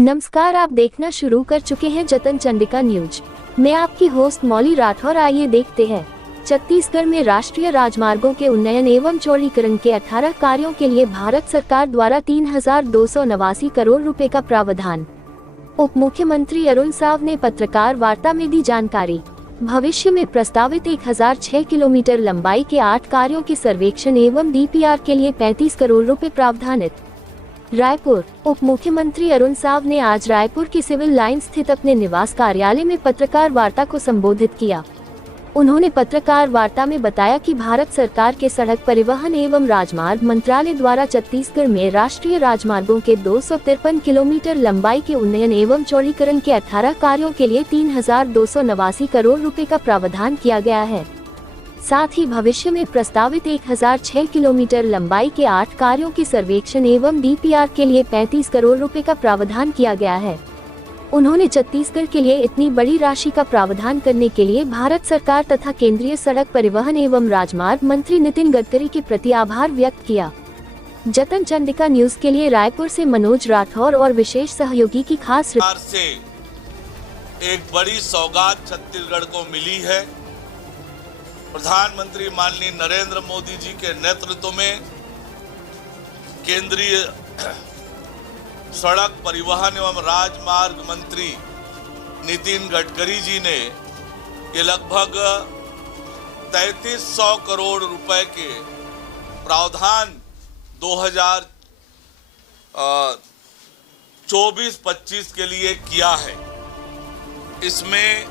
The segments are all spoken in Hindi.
नमस्कार, आप देखना शुरू कर चुके हैं जतन चंडिका न्यूज। मैं आपकी होस्ट मौली राठौर। आइए देखते हैं। छत्तीसगढ़ में राष्ट्रीय राजमार्गों के उन्नयन एवं चौड़ीकरण के 18 कार्यों के लिए भारत सरकार द्वारा 3,289 करोड़ रुपए का प्रावधान। उप मुख्यमंत्री अरुण साव ने पत्रकार वार्ता में दी जानकारी। भविष्य में प्रस्तावित 1006 किलोमीटर लंबाई के 8 कार्यों के सर्वेक्षण एवं DPR के लिए 35 करोड़ रुपए प्रावधानित। रायपुर। उप मुख्यमंत्री अरुण साव ने आज रायपुर की सिविल लाइन स्थित अपने निवास कार्यालय में पत्रकार वार्ता को संबोधित किया। उन्होंने पत्रकार वार्ता में बताया कि भारत सरकार के सड़क परिवहन एवं राजमार्ग मंत्रालय द्वारा छत्तीसगढ़ में राष्ट्रीय राजमार्गों के 253 किलोमीटर लंबाई के उन्नयन एवं चौड़ीकरण के 18 कार्यों के लिए 3,289 करोड़ रुपए का प्रावधान किया गया है। साथ ही भविष्य में प्रस्तावित 1006 किलोमीटर लंबाई के 8 कार्यों के सर्वेक्षण एवं DPR के लिए 35 करोड़ रुपए का प्रावधान किया गया है। उन्होंने छत्तीसगढ़ के लिए इतनी बड़ी राशि का प्रावधान करने के लिए भारत सरकार तथा केंद्रीय सड़क परिवहन एवं राजमार्ग मंत्री नितिन गडकरी के प्रति आभार व्यक्त किया। जतन चंडिका न्यूज के लिए रायपुर से मनोज राठौर और विशेष सहयोगी की खास रिपोर्ट से एक बड़ी सौगात छत्तीसगढ़ को मिली है। प्रधानमंत्री माननीय नरेंद्र मोदी जी के नेतृत्व में केंद्रीय सड़क परिवहन एवं राजमार्ग मंत्री नितिन गडकरी जी ने ये लगभग 3300 करोड़ रुपए के प्रावधान 2024-25 के लिए किया है। इसमें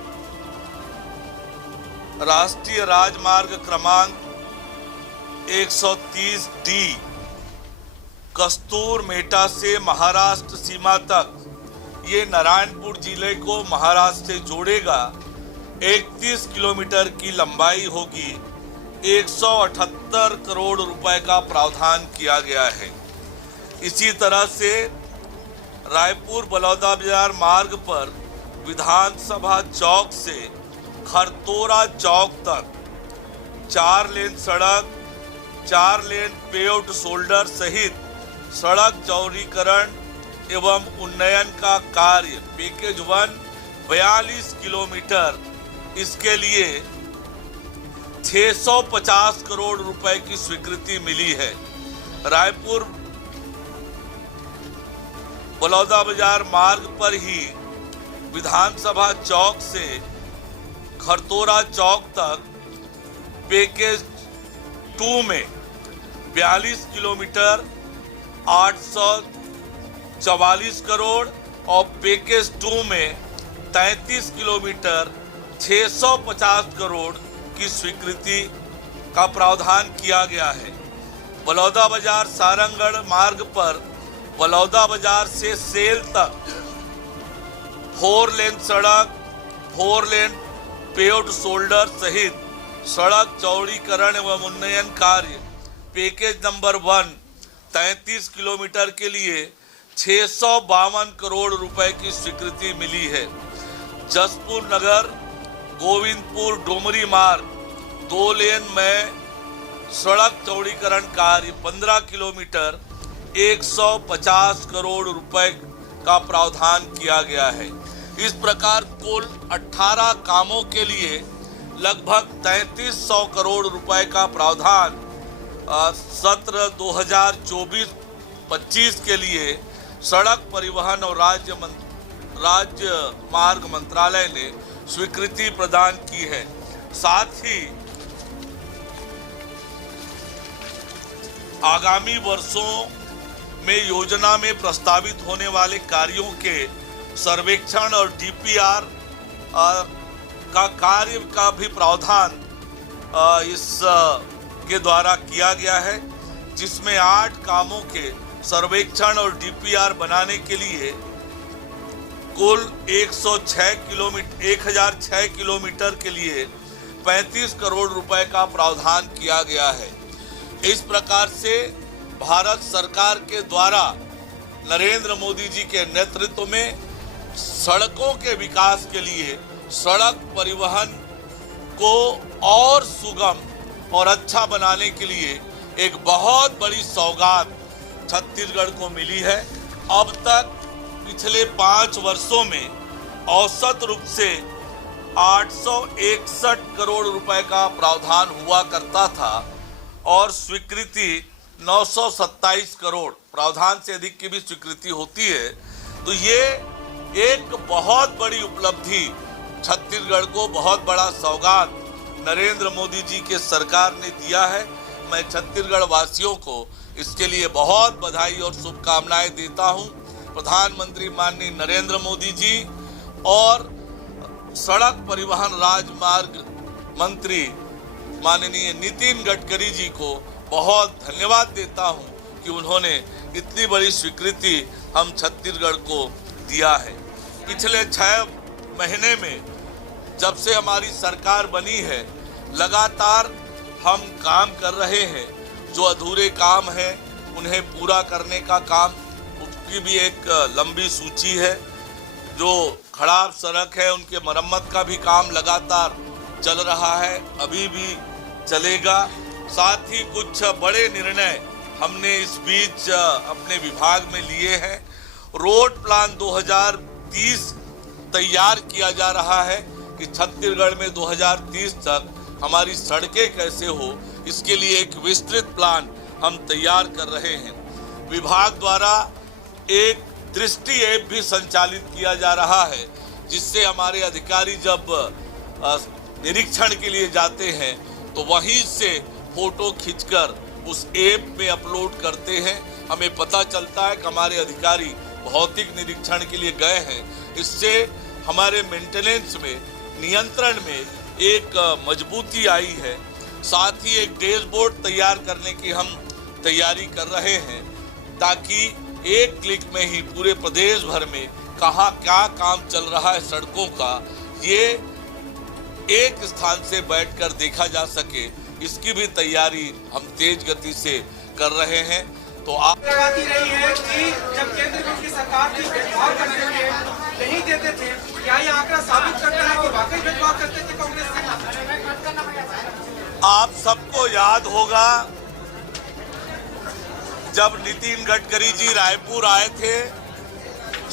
राष्ट्रीय राजमार्ग क्रमांक 130D कस्तूर मेटा से महाराष्ट्र सीमा तक ये नारायणपुर जिले को महाराष्ट्र से जोड़ेगा। 31 किलोमीटर की लंबाई होगी। 178 करोड़ रुपए का प्रावधान किया गया है। इसी तरह से रायपुर बलौदाबाजार मार्ग पर विधानसभा चौक से खरतोरा चौक तक 4 लेन सड़क, 4 लेन पेव्ड शोल्डर सहित सड़क चौड़ीकरण एवं उन्नयन का कार्य पैकेज 1 42 किलोमीटर, इसके लिए 650 करोड़ रुपए की स्वीकृति मिली है। रायपुर बलौदाबाजार मार्ग पर ही विधानसभा चौक से खरतोरा चौक तक पैकेज 2 में 42 किलोमीटर 844 करोड़ और पैकेज 2 में 33 किलोमीटर 650 करोड़ की स्वीकृति का प्रावधान किया गया है। बलौदाबाजार सारंगढ़ मार्ग पर बलौदाबाजार से सेल तक 4 लेन सड़क, 4 लेन पेव्ड शोल्डर सहित सड़क चौड़ीकरण एवं उन्नयन कार्य पैकेज नंबर 1 33 किलोमीटर के लिए 652 करोड़ रुपए की स्वीकृति मिली है। जसपुर नगर गोविंदपुर डोमरी मार्ग 2 लेन में सड़क चौड़ीकरण कार्य 15 किलोमीटर 150 करोड़ रुपए का प्रावधान किया गया है। इस प्रकार कुल 18 कामों के लिए लगभग 3300 करोड़ रुपए का प्रावधान सत्र 2024-25 के लिए सड़क परिवहन और राज्य मार्ग मंत्रालय ने स्वीकृति प्रदान की है। साथ ही आगामी वर्षों में योजना में प्रस्तावित होने वाले कार्यों के सर्वेक्षण और DPR का कार्य का भी प्रावधान इस के द्वारा किया गया है, जिसमें 8 कामों के सर्वेक्षण और DPR बनाने के लिए कुल 1006 किलोमीटर के लिए 35 करोड़ रुपए का प्रावधान किया गया है। इस प्रकार से भारत सरकार के द्वारा नरेंद्र मोदी जी के नेतृत्व में सड़कों के विकास के लिए सड़क परिवहन को और सुगम और अच्छा बनाने के लिए एक बहुत बड़ी सौगात छत्तीसगढ़ को मिली है। अब तक पिछले 5 वर्षों में औसत रूप से 861 करोड़ रुपए का प्रावधान हुआ करता था और स्वीकृति 927 करोड़, प्रावधान से अधिक की भी स्वीकृति होती है। तो ये एक बहुत बड़ी उपलब्धि, छत्तीसगढ़ को बहुत बड़ा सौगात नरेंद्र मोदी जी के सरकार ने दिया है। मैं छत्तीसगढ़ वासियों को इसके लिए बहुत बधाई और शुभकामनाएं देता हूं। प्रधानमंत्री माननीय नरेंद्र मोदी जी और सड़क परिवहन राजमार्ग मंत्री माननीय नितिन गडकरी जी को बहुत धन्यवाद देता हूं कि उन्होंने इतनी बड़ी स्वीकृति हम छत्तीसगढ़ को दिया है। पिछले 6 महीने में जब से हमारी सरकार बनी है, लगातार हम काम कर रहे हैं। जो अधूरे काम हैं उन्हें पूरा करने का काम, उसकी भी एक लंबी सूची है। जो खराब सड़क है उनके मरम्मत का भी काम लगातार चल रहा है, अभी भी चलेगा। साथ ही कुछ बड़े निर्णय हमने इस बीच अपने विभाग में लिए हैं। रोड प्लान 2030 तैयार किया जा रहा है कि छत्तीसगढ़ में 2030 तक हमारी सड़कें कैसे हो, इसके लिए एक विस्तृत प्लान हम तैयार कर रहे हैं। विभाग द्वारा एक दृष्टि ऐप भी संचालित किया जा रहा है, जिससे हमारे अधिकारी जब निरीक्षण के लिए जाते हैं तो वहीं से फोटो खींचकर उस ऐप में अपलोड करते हैं। हमें पता चलता है कि हमारे अधिकारी भौतिक निरीक्षण के लिए गए हैं। इससे हमारे मेंटेनेंस में, नियंत्रण में एक मजबूती आई है। साथ ही एक डैशबोर्ड तैयार करने की हम तैयारी कर रहे हैं, ताकि एक क्लिक में ही पूरे प्रदेश भर में कहाँ क्या काम चल रहा है सड़कों का, ये एक स्थान से बैठकर देखा जा सके। इसकी भी तैयारी हम तेज गति से कर रहे हैं। तो आप लगाती रही है कि जब केंद्र की सरकार की भेदभाव करते थे, नहीं देते थे, क्या ये आंकड़ा साबित करता है कि वाकई भेदभाव करते थे कांग्रेस से? आप सबको याद होगा जब नितिन गडकरी जी रायपुर आए थे,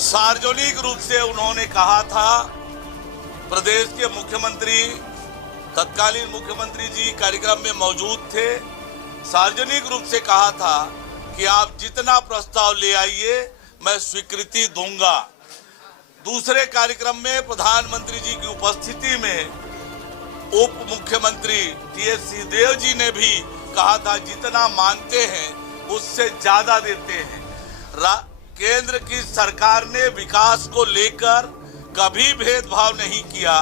सार्वजनिक रूप से उन्होंने कहा था, प्रदेश के मुख्यमंत्री, तत्कालीन मुख्यमंत्री जी कार्यक्रम में मौजूद थे, सार्वजनिक रूप से कहा था कि आप जितना प्रस्ताव ले आइए मैं स्वीकृति दूंगा। दूसरे कार्यक्रम में प्रधानमंत्री जी की उपस्थिति में उप मुख्यमंत्री टी.एस. सिंहदेव जी ने भी कहा था, जितना मांगते हैं उससे ज्यादा देते हैं। केंद्र की सरकार ने विकास को लेकर कभी भेदभाव नहीं किया।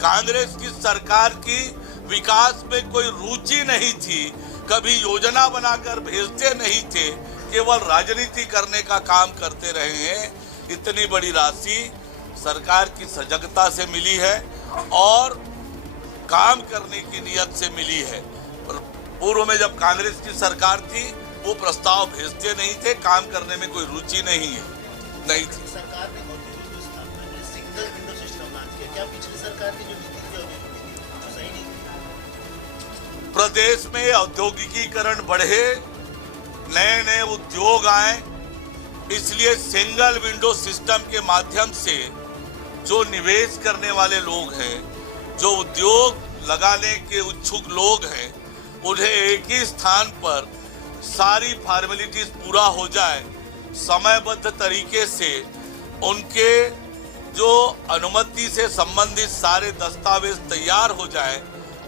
कांग्रेस की सरकार की विकास में कोई रुचि नहीं थी, कभी योजना बनाकर भेजते नहीं थे, केवल राजनीति करने का काम करते रहे हैं। इतनी बड़ी राशि सरकार की सजगता से मिली है और काम करने की नियत से मिली है। पूर्व में जब कांग्रेस की सरकार थी, वो प्रस्ताव भेजते नहीं थे, काम करने में कोई रुचि नहीं थी। सरकार ने सिंगल विंडो सिस्टम लॉन्च किया, क्या पिछली सरकार की जो नीति थी वो सही नहीं थी? प्रदेश में औद्योगिकीकरण बढ़े, नए नए उद्योग आए, इसलिए सिंगल विंडो सिस्टम के माध्यम से जो निवेश करने वाले लोग हैं, जो उद्योग लगाने के इच्छुक लोग हैं, उन्हें एक ही स्थान पर सारी फॉर्मेलिटीज पूरा हो जाए, समयबद्ध तरीके से उनके जो अनुमति से संबंधित सारे दस्तावेज तैयार हो जाए,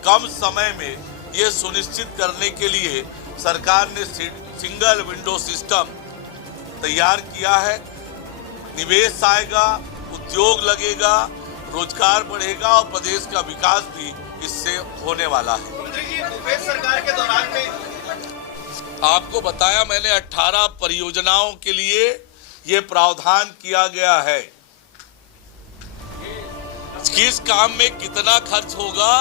कम समय में ये सुनिश्चित करने के लिए सरकार ने सिंगल विंडो सिस्टम तैयार किया है। निवेश आएगा, उद्योग लगेगा, रोजगार बढ़ेगा और प्रदेश का विकास भी इससे होने वाला है। सरकार के दौरान में आपको बताया मैंने 18 परियोजनाओं के लिए ये प्रावधान किया गया है। किस काम में कितना खर्च होगा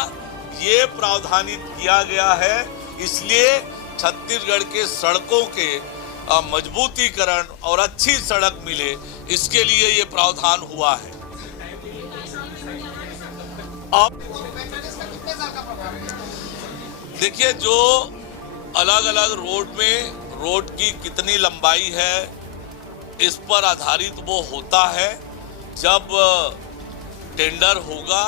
ये प्रावधानित किया गया है। इसलिए छत्तीसगढ़ के सड़कों के मजबूतीकरण और अच्छी सड़क मिले, इसके लिए ये प्रावधान हुआ है। अब देखिए, जो अलग अलग रोड में रोड की कितनी लंबाई है, इस पर आधारित वो होता है जब टेंडर होगा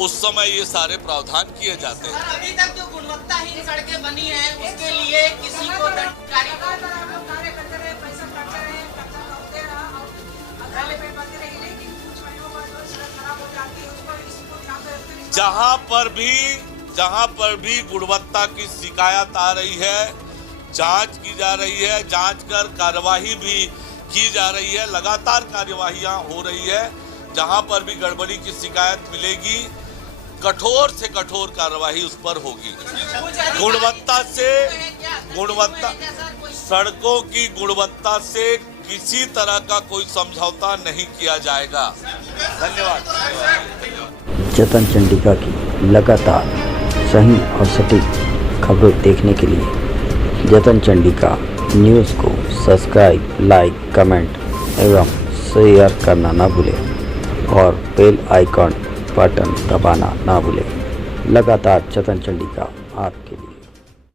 उस समय ये सारे प्रावधान किए जाते हैं। अभी तक जो गुणवत्ताहीन सड़कें बनी हैं उसके लिए किसी को जहां पर भी गुणवत्ता की शिकायत आ रही है, जांच की जा रही है, जांच कर कार्यवाही भी की जा रही है, लगातार कार्यवाहियां हो रही है। जहां पर भी गड़बड़ी की शिकायत मिलेगी, कठोर से कठोर कार्यवाही उस पर होगी। सड़कों की गुणवत्ता से किसी तरह का कोई समझौता नहीं किया जाएगा। धन्यवाद। जतन चंडिका की लगातार सही और सटीक खबरें देखने के लिए जतन चंडिका न्यूज़ को सब्सक्राइब, लाइक, कमेंट एवं शेयर करना ना भूलें और बेल आइकॉन बटन दबाना ना भूलें। लगातार जतन चंडिका आपके लिए।